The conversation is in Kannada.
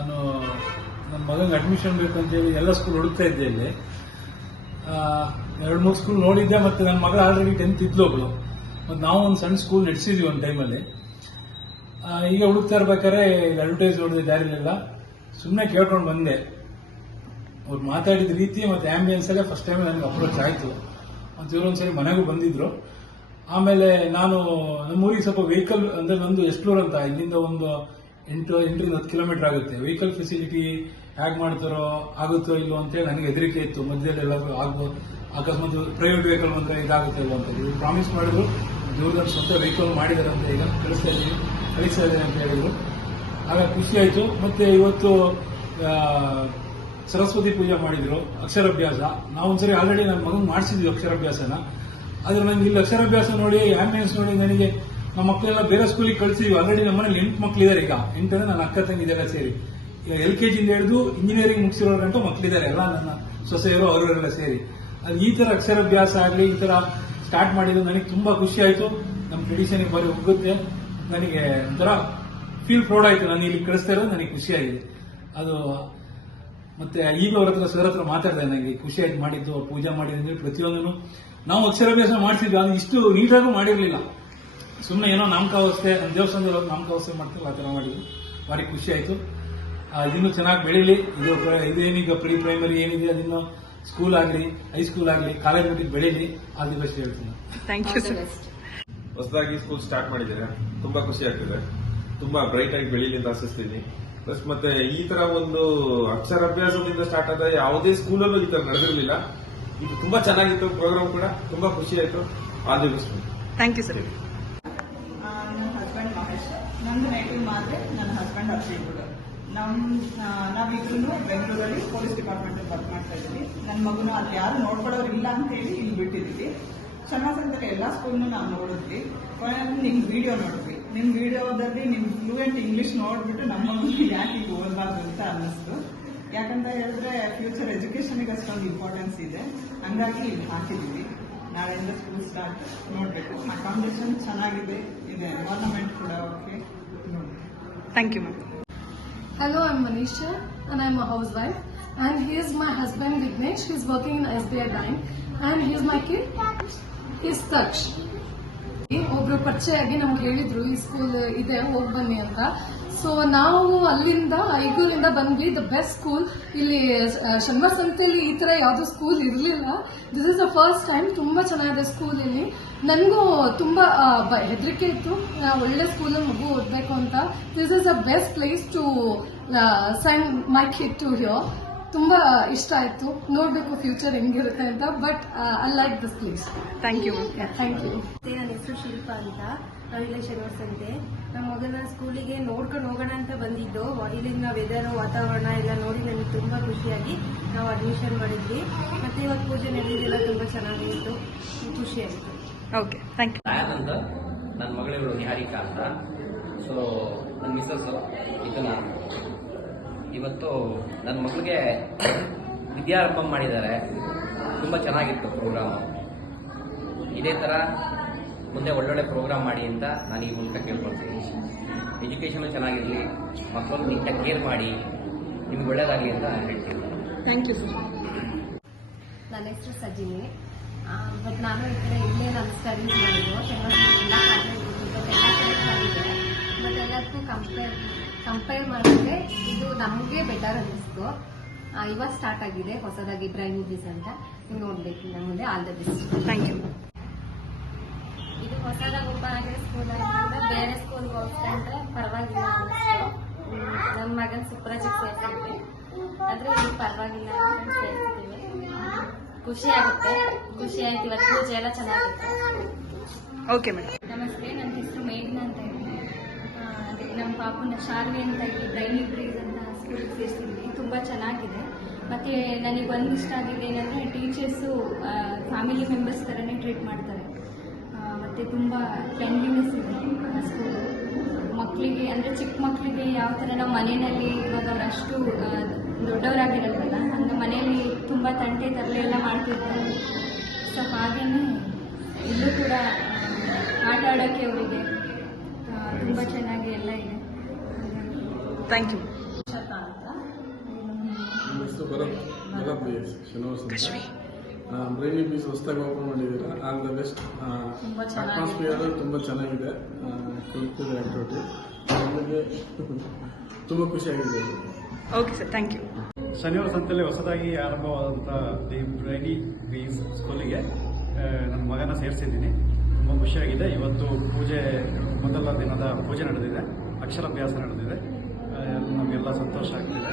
ನಾನು ನನ್ನ ಮಗನಿಗೆ ಅಡ್ಮಿಷನ್ ಬೇಕು ಅಂತೇಳಿ ಎಲ್ಲ ಸ್ಕೂಲ್ ಹುಡುಕ್ತಾ ಇದ್ದೆ ಇಲ್ಲಿ. 2-3 ಸ್ಕೂಲ್ ನೋಡಿದ್ದೆ. ಮತ್ತೆ ನನ್ನ ಮಗ ಆಲ್ರೆಡಿ 10th ಇದ್ಲು ಒಬ್ಳು. ಮತ್ತು ನಾವು ಒಂದು ಸಣ್ಣ ಸ್ಕೂಲ್ ನಡೆಸಿದ್ವಿ ಒಂದು ಟೈಮಲ್ಲಿ. ಈಗ ಹುಡುಕ್ತಾ ಇರ್ಬೇಕಾದ್ರೆ ಅಡ್ವರ್ಟೈಸ್ ನೋಡಿದೆ, ದಾರಿಲಿಲ್ಲ. ಸುಮ್ಮನೆ ಕೇಳ್ಕೊಂಡು ಬಂದೆ. ಅವ್ರು ಮಾತಾಡಿದ ರೀತಿ ಮತ್ತು ಆಂಬಿಯನ್ಸ್ ಎಲ್ಲ ಫಸ್ಟ್ ಟೈಮ್ ನನಗೆ ಅಪ್ರೋಚ್ ಆಯಿತು. ಮತ್ತು ಇವರು ಒಂದ್ಸರಿ ಮನೆಗೂ ಬಂದಿದ್ರು. ಆಮೇಲೆ ನಾನು ನಮ್ಮೂರಿಗೆ ಸ್ವಲ್ಪ ವೆಹಿಕಲ್ ಅಂದರೆ ನಂದು ಎಕ್ಸ್ಪ್ಲೋರ್ ಅಂತ, ಇಲ್ಲಿಂದ ಒಂದು 8-10 ಕಿಲೋಮೀಟರ್ ಆಗುತ್ತೆ. ವೆಹಿಕಲ್ ಫೆಸಿಲಿಟಿ ಹೇಗೆ ಮಾಡ್ತಾರೋ ಆಗುತ್ತೋ ಇಲ್ಲೋ ಅಂತೇಳಿ ನನಗೆ ಹೆದರಿಕೆ ಇತ್ತು. ಮಧ್ಯದಲ್ಲಿ ಎಲ್ಲಾದರೂ ಆಗ್ಬೋದು, ಅಕಸ್ಮಾತ್ ಪ್ರೈವೇಟ್ ವೆಹಿಕಲ್ ಬಂದರೆ ಇದಾಗುತ್ತೆ ಇಲ್ವೋ ಅಂತ. ಇವರು ಪ್ರಾಮಿಸ್ ಮಾಡಿದ್ರು, ಇವ್ರದ್ದು ಸ್ವಂತ ವೆಹಿಕಲ್ ಮಾಡಿದ್ದಾರೆ ಅಂತ, ಈಗ ಕಳಿಸ್ತಾ ಇದ್ದೀನಿ ಅಂತ ಹೇಳಿದ್ರು. ಆಗ ಖುಷಿ ಆಯಿತು. ಮತ್ತೆ ಇವತ್ತು ಸರಸ್ವತಿ ಪೂಜೆ ಮಾಡಿದ್ರು, ಅಕ್ಷರಾಭ್ಯಾಸ. ನಾವು ಒಂದ್ಸರಿ ಆಲ್ರೆಡಿ ನನ್ನ ಮಗನ ಮಾಡಿಸಿದ್ವಿ ಅಕ್ಷರಾಭ್ಯಾಸನ. ಆದ್ರೆ ನನಗೆ ಇಲ್ಲಿ ಅಕ್ಷರಾಭ್ಯಾಸ ನೋಡಿ, ಆಂಬಿಯನ್ಸ್ ನೋಡಿ ನನಗೆ ನಮ್ಮ ಮಕ್ಕಳೆಲ್ಲ ಬೇರೆ ಸ್ಕೂಲಿಗೆ ಕಳಿಸಿದ್ವಿ. ಆಲ್ರೆಡಿ ನಮ್ಮ ಮನೇಲಿ 8 ಮಕ್ಕಳಿದ್ದಾರೆ. ಈಗ 8 ನನ್ನ ಅಕ್ಕ ತಂಗಿದೆಲ್ಲ ಸೇರಿ ಈಗ LKG ಹಿಡಿದು ಇಂಜಿನಿಯರಿಂಗ್ ಮುಗಿಸಿರೋರಂಟು ಮಕ್ಕಳಿದ್ದಾರೆ, ಎಲ್ಲ ನನ್ನ ಸೊಸೆಯರು ಅವರೆಲ್ಲ ಸೇರಿ. ಅದು ಈ ತರ ಅಕ್ಷರಾಭ್ಯಾಸ ಆಗಲಿ ಈ ತರ ಸ್ಟಾರ್ಟ್ ಮಾಡಿದ್ದು ನನಗೆ ತುಂಬಾ ಖುಷಿ ಆಯಿತು. ನಮ್ಮ ಟ್ರೆಡಿಷನ್ಗೆ ಬರೀ ಹೋಗುತ್ತೆ. ನನಗೆ ಒಂಥರ ಫೀಲ್ ಪ್ರೌಡ್ ಆಯಿತು. ನಾನು ಇಲ್ಲಿ ಕಳಿಸ್ತಾ ಇರೋದು ನನಗೆ ಖುಷಿಯಾಗಿದೆ. ಅದು ಮತ್ತೆ ಈಗ ಅವ್ರ ಹತ್ರ ಸರ್ ಹತ್ರ ಮಾತಾಡಿದೆ, ನನಗೆ ಖುಷಿ ಆಯ್ತು ಮಾಡಿದ್ದು, ಪೂಜೆ ಮಾಡಿದ್ರೆ ಪ್ರತಿಯೊಂದನ್ನು. ನಾವು ಅಕ್ಷರಾಭ್ಯಾಸ ಮಾಡ್ತಿದ್ವಿ, ಅದು ಇಷ್ಟು ನೀಟಾಗೂ ಮಾಡಿರಲಿಲ್ಲ. ಸುಮ್ಮನೆ ಏನೋ ನಾಮಕಾವಸ್ಥೆ, ನಮ್ಮ ದೇವಸ್ಥಾನದಲ್ಲಿ ನಾಮಕಾವಸ್ಥೆ ಮಾಡ್ತೀವಿ, ಆ ಥರ ಮಾಡಿದ್ವಿ. ಭಾರಿ ಖುಷಿ ಆಯಿತು. ಇನ್ನೂ ಚೆನ್ನಾಗಿ ಬೆಳೀಲಿ. ಇದೇನೀಗ ಪ್ರೀ ಪ್ರೈಮರಿ ಏನಿದೆ ಅದನ್ನು ಸ್ಕೂಲ್ ಆಗಲಿ, ಹೈಸ್ಕೂಲ್ ಆಗಲಿ, ಕಾಲೇಜ್ ಮಟ್ಟಿಗೆ ಬೆಳೀಲಿ. ಆಲ್ ದಿ ಬೆಸ್ಟ್ ಹೇಳ್ತೀನಿ. Thank you sir. ಹೊಸದಾಗಿ ಸ್ಕೂಲ್ ಸ್ಟಾರ್ಟ್ ಮಾಡಿದ್ದಾರೆ, ತುಂಬಾ ಖುಷಿ ಆಗ್ತಿದೆ. ತುಂಬಾ ಬ್ರೈಟ್ ಆಗಿ ಬೆಳೀಲಿ ಅಂತ ಆಶಿಸ್ತೀನಿ. ಪ್ಲಸ್ ಮತ್ತೆ ಈ ತರ ಒಂದು ಅಕ್ಷರಾಭ್ಯಾಸದಿಂದ ಸ್ಟಾರ್ಟ್ ಆದ ಯಾವುದೇ ಸ್ಕೂಲಲ್ಲೂ ಈ ತರ ನಡೆದಿರಲಿಲ್ಲ. ಇದು ತುಂಬಾ ಚೆನ್ನಾಗಿತ್ತು ಪ್ರೋಗ್ರಾಮ್ ಕೂಡ, ತುಂಬಾ ಖುಷಿ ಆಯ್ತು. All the best. Thank you sir. ನನ್ನ ಹಸ್ಬೆಂಡ್ ಮಹೇಶ್, ನಂದು ನೇಟಿವ್ ಮಾದ್ರೆ, ನನ್ನ ಹಸ್ಬೆಂಡ್ ಅರ್ಜಿಗೂಡು. ನಾವಿಬ್ರು ಬೆಂಗಳೂರಲ್ಲಿ ಪೊಲೀಸ್ ಡಿಪಾರ್ಟ್ಮೆಂಟ್ ವರ್ಕ್ ಮಾಡ್ತಾ ಇದ್ದೀವಿ. ನನ್ನ ಮಗುನ ಅಲ್ಲಿ ಯಾರು ನೋಡ್ಕೊಳ್ಳೋರು ಇಲ್ಲ ಅಂತ ಹೇಳಿ ಇಲ್ಲಿ ಬಿಟ್ಟಿದ್ದೀವಿ. ಚನ್ನಸಂದ್ರಲ್ಲಿ ಎಲ್ಲಾ ಸ್ಕೂಲ್ನು ನಾವು ನೋಡಿದ್ವಿ. ನಿಮ್ ವಿಡಿಯೋ ನೋಡಿದ್ವಿ. ನಿಮ್ ವಿಡಿಯೋದಲ್ಲಿ ನಿಮ್ ಫ್ಲೂಯೆಂಟ್ ಇಂಗ್ಲಿಷ್ ನೋಡ್ಬಿಟ್ಟು ನಮ್ಮ ಮಗುಗೆ ಯಾಕೆ ಈಗ ಓದಬಾರ್ದು ಅಂತ ಅನ್ನಿಸ್ತು. ಯಾಕಂತ ಹೇಳಿದ್ರೆ ಫ್ಯೂಚರ್ ಎಜುಕೇಶನ್ಗೆ ಅಷ್ಟೊಂದು ಇಂಪಾರ್ಟೆನ್ಸ್ ಇದೆ. ಹಂಗಾಗಿ ಇಲ್ಲಿ ಹಾಕಿದ್ದೀವಿ. ನಾಳೆಯಿಂದ ಸ್ಕೂಲ್ ಸ್ಟಾರ್ಟ್ ನೋಡ್ಬೇಕು. ಅಕಾಮಿಡೇಷನ್ ಚೆನ್ನಾಗಿದೆ, ಎನ್ವೈರನ್ಮೆಂಟ್ ಕೂಡ okay. Thank you ma'am. Hello, I'm Manisha and I'm a housewife, and he is my husband Vignesh. He's working in SBI Bank and he's my kid. He's Touch. ಒಬ್ರು ಪರಿಚಯ ಆಗಿ ನಮ್ಗೆ ಹೇಳಿದ್ರು ಈ ಸ್ಕೂಲ್ ಇದೆ, ಹೋಗಿ ಬನ್ನಿ ಅಂತ. ಸೊ ನಾವು ಅಲ್ಲಿಂದ ಐಗೂರಿಂದ ಬಂದ್ವಿ. The best school. ಇಲ್ಲಿ ಶನಿವಾರಸಂತೆಯಲ್ಲಿ ಈ ತರ ಯಾವ್ದು ಸ್ಕೂಲ್ ಇರಲಿಲ್ಲ. This is the first time. ತುಂಬಾ ಚೆನ್ನಾಗಿದೆ ಸ್ಕೂಲ್ ಇಲ್ಲಿ. ನನಗೂ ತುಂಬಾ ಹೆದರಿಕೆ ಇತ್ತು, ಒಳ್ಳೆ ಸ್ಕೂಲಲ್ಲಿ ಮಗು ಓದಬೇಕು ಅಂತ. This is the best place to send my kid to here. ತುಂಬಾ ಇಷ್ಟ ಆಯ್ತು. ನೋಡ್ಬೇಕು ಫ್ಯೂಚರ್ ಹೆಂಗಿರುತ್ತೆ ಅಂತ. But I like this place. Thank you. Thank you. ನನ್ನ ಹೆಸರು ಶಿಲ್ಪಾ ಅಂತ. ನಾವಿಲ್ಲ ಶನಿವಾರಸಂತೆ. ನಮ್ಮ ಮಗನ ಸ್ಕೂಲಿಗೆ ನೋಡ್ಕೊಂಡು ಹೋಗೋಣ ಅಂತ ಬಂದಿದ್ದು. ಇಲ್ಲಿನ ವೆದರ್, ವಾತಾವರಣ ಎಲ್ಲ ನೋಡಿ ನನಗೆ ತುಂಬಾ ಖುಷಿಯಾಗಿ ನಾವು ಅಡ್ಮಿಷನ್ ಮಾಡಿದ್ವಿ. ಮತ್ತೆ ಇವತ್ತು ಪೂಜೆ ನಡೆದಿದ್ದೆಲ್ಲ ತುಂಬಾ ಚೆನ್ನಾಗಿತ್ತು, ಖುಷಿಯಾಗಿತ್ತು. Okay, thank you. ಅಂತ ನನ್ನ ಮಗಳಿವಳು ನಿಹಾರಿಕಾ ಅಂತ. ಸೊ ನನ್ನ ಮಿಸ್ಸಸ್ಸು ಇದು ನಾನು. ಇವತ್ತು ನನ್ನ ಮಗಳಿಗೆ ವಿದ್ಯಾರಂಭ ಮಾಡಿದ್ದಾರೆ. ತುಂಬ ಚೆನ್ನಾಗಿತ್ತು ಪ್ರೋಗ್ರಾಮು. ಇದೇ ಥರ ಮುಂದೆ ಒಳ್ಳೊಳ್ಳೆ ಪ್ರೋಗ್ರಾಮ್ ಮಾಡಿ ಅಂತ ನಾನು ಈ ಮೂಲಕ ಕೇಳ್ಕೊಳ್ತೀನಿ. ಎಜುಕೇಷನ್ ಚೆನ್ನಾಗಿರಲಿ, ಮಕ್ಕಳು ನೀಟಾಗಿ ಕೇರ್ ಮಾಡಿ, ನಿಮ್ಗೆ ಒಳ್ಳೇದಾಗಲಿ ಅಂತ ನಾನು ಹೇಳ್ತೀನಿ. Thank you sir. ನನ್ನ ಹೆಸರು ಸಜಿನಿ. ಬಟ್ ನಾನು ಈ ಕಡೆ ಇಲ್ಲೇ ನಾನು ಸ್ಟಡೀಸ್ ಮಾಡಿದ್ದು. ಎಲ್ಲ ಕಡೆ ಮಾಡಿದ್ದೆ. ಬಟ್ ಎಲ್ಲದಕ್ಕೂ ಕಂಪೇರ್ ಮಾಡಿದ್ರೆ ಇದು ನಮಗೆ ಬೆಟರ್ ಅನ್ನಿಸ್ತು. ಇವಾಗ ಸ್ಟಾರ್ಟ್ ಆಗಿದೆ ಹೊಸದಾಗಿ ಡ್ರೈನೇಜಸ್ ಅಂತ. ನೀವು ನೋಡ್ಬೇಕು ನಮ್ಮ ಮುಂದೆ. All the best. Thank you. ಇದು ಹೊಸದಾಗಿ ಓಪನ್ ಆಗಿರೋ ಸ್ಕೂಲ್ ಆಗಿರೋದ್ರಿಂದ ಬೇರೆ ಸ್ಕೂಲ್ಗೆ ಹೋಗ್ಕೊಂಡ್ರೆ ಪರವಾಗಿಲ್ಲ ಅನ್ನಿಸ್ತು. ನನ್ನ ಮಗನ ಸುಪ್ರಾಜಿಗೆ ಸೇರ್ಸಿದ್ವಿ, ಆದ್ರೆ ಇದು ಪರವಾಗಿಲ್ಲ ಅಂತ ಸೇರ್ಸಿದ್ದೀವಿ. ಖುಷಿ ಆಗುತ್ತೆ. ಖುಷಿ ಆಯ್ತು. ಇವತ್ತು ಪೂಜೆ ಎಲ್ಲ ಚೆನ್ನಾಗುತ್ತೆ. Okay madam. ನಮಸ್ತೆ, ನನ್ನ ಹೆಸರು ಮೇಘನಾ ಅಂತ ಇದೆ. ನಮ್ಮ ಪಾಪನ ಶಾರ್ವಿ ಅಂತ ಇಲ್ಲಿ ಬ್ರೈನಿ ಬ್ರೀಸ್ ಅಂತ ಸ್ಕೂಲಿಗೆ ಸೇರಿಸಿದ್ವಿ. ತುಂಬ ಚೆನ್ನಾಗಿದೆ. ಮತ್ತು ನನಗೆ ಒಂದು ಇಷ್ಟ ಆಗಿದೆ ಏನಂದರೆ ಟೀಚರ್ಸು ಫ್ಯಾಮಿಲಿ ಮೆಂಬರ್ಸ್ ಥರನೇ ಟ್ರೀಟ್ ಮಾಡ್ತಾರೆ. ಮತ್ತು ತುಂಬ ಫ್ರೆಂಡ್ಲಿನೆಸ್ ಇದೆ ಸ್ಕೂಲು. ಮಕ್ಕಳಿಗೆ ಅಂದರೆ ಚಿಕ್ಕ ಮಕ್ಕಳಿಗೆ ಯಾವ ಥರ ನಾವು ಮನೆಯಲ್ಲಿ ಇವಾಗ ಅವ್ರು ಅಷ್ಟು ದೊಡ್ಡವರಾಗಿರಲ್ವಲ್ಲ, ಹಂಗೆ ಮನೆಯಲ್ಲಿ ತುಂಬ ತಂಟೆ ತರಲೆ ಎಲ್ಲ ಮಾಡ್ತಿರ್ತಾರೆ. ಸೊ ಹಾಗೆಯೇ ಇಲ್ಲೂ ಕೂಡ ಆಟ ಆಡೋಕ್ಕೆ ಅವರಿಗೆ ತುಂಬ ಚೆನ್ನಾಗಿ ಎಲ್ಲ ಇದೆ. Thank you. ಶತಾನ್ ಹೆಸರು ಭರತ್ ಬಿ ಎಸ್ ಶ್ರೀನಿವಾಸ್ ಅಂತ. ಬ್ರೈನಿ ಬೀಸ್ ಹೊಸದಾಗಿ ಓಪನ್ ಮಾಡಿದ್ದೀರಾ, ಆಲ್ ದ ಬೆಸ್ಟ್. ಅಟ್ಮಾಸ್ಫಿಯರ್ ತುಂಬ ಚೆನ್ನಾಗಿದೆ, ಕಲಿತಿದೆ ಆಕ್ಟಿವಿಟಿ, ನಮಗೆ ತುಂಬ ಖುಷಿಯಾಗಿದೆ. Okay sir, thank you. ಶನಿವಾರ ಸಂತೆಯಲ್ಲಿ ಹೊಸದಾಗಿ ಆರಂಭವಾದಂಥ ದಿ ಬ್ರೈನಿ ಬೀಸ್ ಸ್ಕೂಲಿಗೆ ನನ್ನ ಮಗನ ಸೇರಿಸಿದ್ದೀನಿ. ತುಂಬ ಖುಷಿಯಾಗಿದೆ. ಇವತ್ತು ಪೂಜೆ, ಮೊದಲ ದಿನದ ಪೂಜೆ ನಡೆದಿದೆ, ಅಕ್ಷರಾಭ್ಯಾಸ ನಡೆದಿದೆ. ನಮಗೆಲ್ಲ ಸಂತೋಷ ಆಗ್ತಿದೆ.